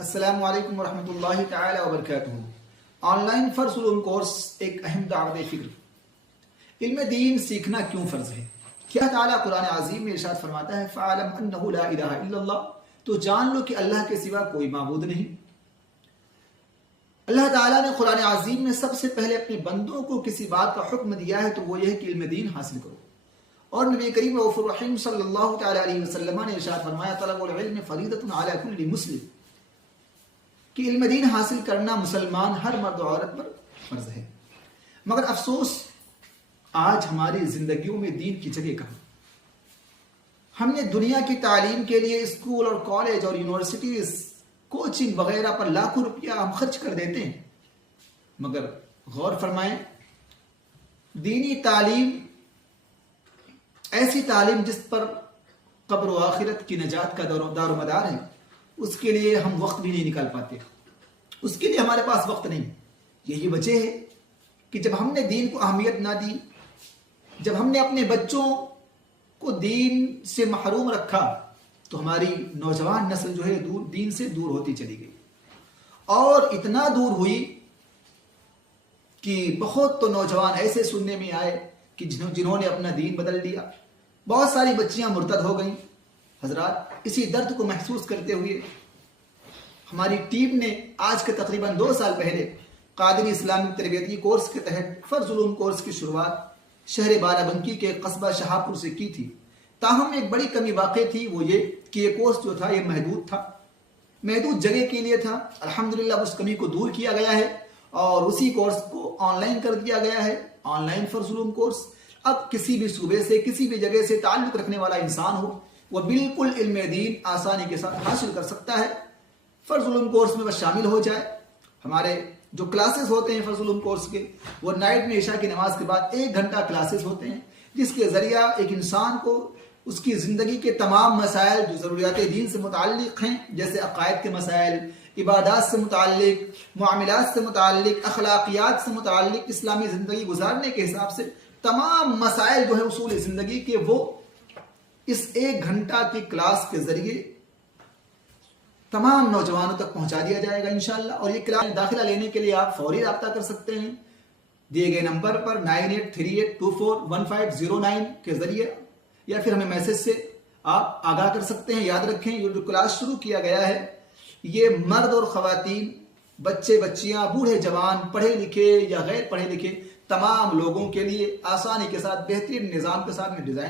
अस्सलामु अलैकुम वरहमतुल्लाहि तआला वबरकातुहू। ऑनलाइन फ़र्ज़ उलूम कोर्स एक अहम दावत फ़िक्र। इल्म दीन सीखना क्यों फ़र्ज़ है? क्या ताला कुरान अज़ीम में इरशाद फरमाता है फ़अलम अन्नहु ला इलाहा इल्लल्लाह, तो जान लो कि अल्लाह के सिवा कोई माबूद नहीं। अल्लाह ताला ने कुरान अज़ीम में सबसे पहले अपने बंदों को किसी बात का हुक्म दिया है तो वो यह है कि इल्म दीन हासिल करो। और नबी करीम रऊफ़ुर रहीम सल्लल्लाहु तआला अलैहि वसल्लम ने इरशाद फरमाया तलबुल इल्म फ़रीदतुन अला कुल्लि मुस्लिम, कि इल्म दीन हासिल करना मुसलमान हर मर्द और औरत पर फर्ज है। मगर अफसोस आज हमारी जिंदगियों में दीन की जगह कहाँ। हमने दुनिया की तालीम के लिए स्कूल और कॉलेज और यूनिवर्सिटीज कोचिंग वगैरह पर लाखों रुपया हम खर्च कर देते हैं, मगर गौर फरमाएं दीनी तालीम ऐसी तालीम जिस पर कब्र व आखिरत की नजात का दारोमदार है, उसके लिए हम वक्त भी नहीं निकाल पाते, उसके लिए हमारे पास वक्त नहीं। यही वजह है कि जब हमने दीन को अहमियत ना दी, जब हमने अपने बच्चों को दीन से महरूम रखा, तो हमारी नौजवान नस्ल जो है दीन से दूर होती चली गई। और इतना दूर हुई कि बहुत तो नौजवान ऐसे सुनने में आए कि जिन्होंने अपना दीन बदल दिया। बहुत सारी बच्चियां मुर्तद हो गईं। हजरात, इसी दर्द को महसूस करते हुए हमारी टीम ने आज के तकरीबन 2 साल पहले कादरी इस्लामिक तरबियती कोर्स के तहत फ़र्ज़ उलूम कोर्स की शुरुआत शहर बाराबंकी के कस्बा शाहपुर से की थी। ताहम एक बड़ी कमी वाक़ई थी, वो ये कि ये कोर्स जो था ये महदूद था, महदूद जगह के लिए था। अल्हम्दुलिल्लाह उस कमी को दूर किया गया है और उसी कोर्स को ऑनलाइन कर दिया गया है। ऑनलाइन फ़र्ज़ उलूम कोर्स अब किसी भी सूबे से, किसी भी जगह से ताल्लुक़ रखने वाला इंसान हो, वह बिल्कुल इल्म दीन आसानी के साथ हासिल कर सकता है। फ़र्ज़ उलूम कोर्स में वह शामिल हो जाए। हमारे जो क्लासेस होते हैं फ़र्ज़ उलूम कोर्स के, वो नाइट में इशा की नमाज के बाद 1 घंटा क्लासेस होते हैं, जिसके ज़रिया एक इंसान को उसकी ज़िंदगी के तमाम मसाइल जो ज़रूरियात दीन से मुताल्लिक़ हैं, जैसे अक़ायद के मसाइल, इबादात से मुताल्लिक़, मुआमलात से मुताल्लिक़, अखलाक़ियात से मुताल्लिक़, इस्लामी ज़िंदगी गुजारने के हिसाब से तमाम मसाइल जो है उसूल ज़िंदगी के, वो इस 1 घंटा की क्लास के ज़रिए तमाम नौजवानों तक पहुंचा दिया जाएगा इंशाअल्लाह। और ये क्लास दाखिला लेने के लिए आप फौरी रब्ता कर सकते हैं दिए गए नंबर पर 9838241509 के जरिए, या फिर हमें मैसेज से आप आगाह कर सकते हैं। याद रखें, ये जो क्लास शुरू किया गया है ये मर्द और ख़वातीन, बच्चे बच्चियां, बूढ़े जवान, पढ़े लिखे या गैर पढ़े लिखे तमाम लोगों के लिए आसानी के साथ बेहतरीन निज़ाम के साथ में डिज़ाइन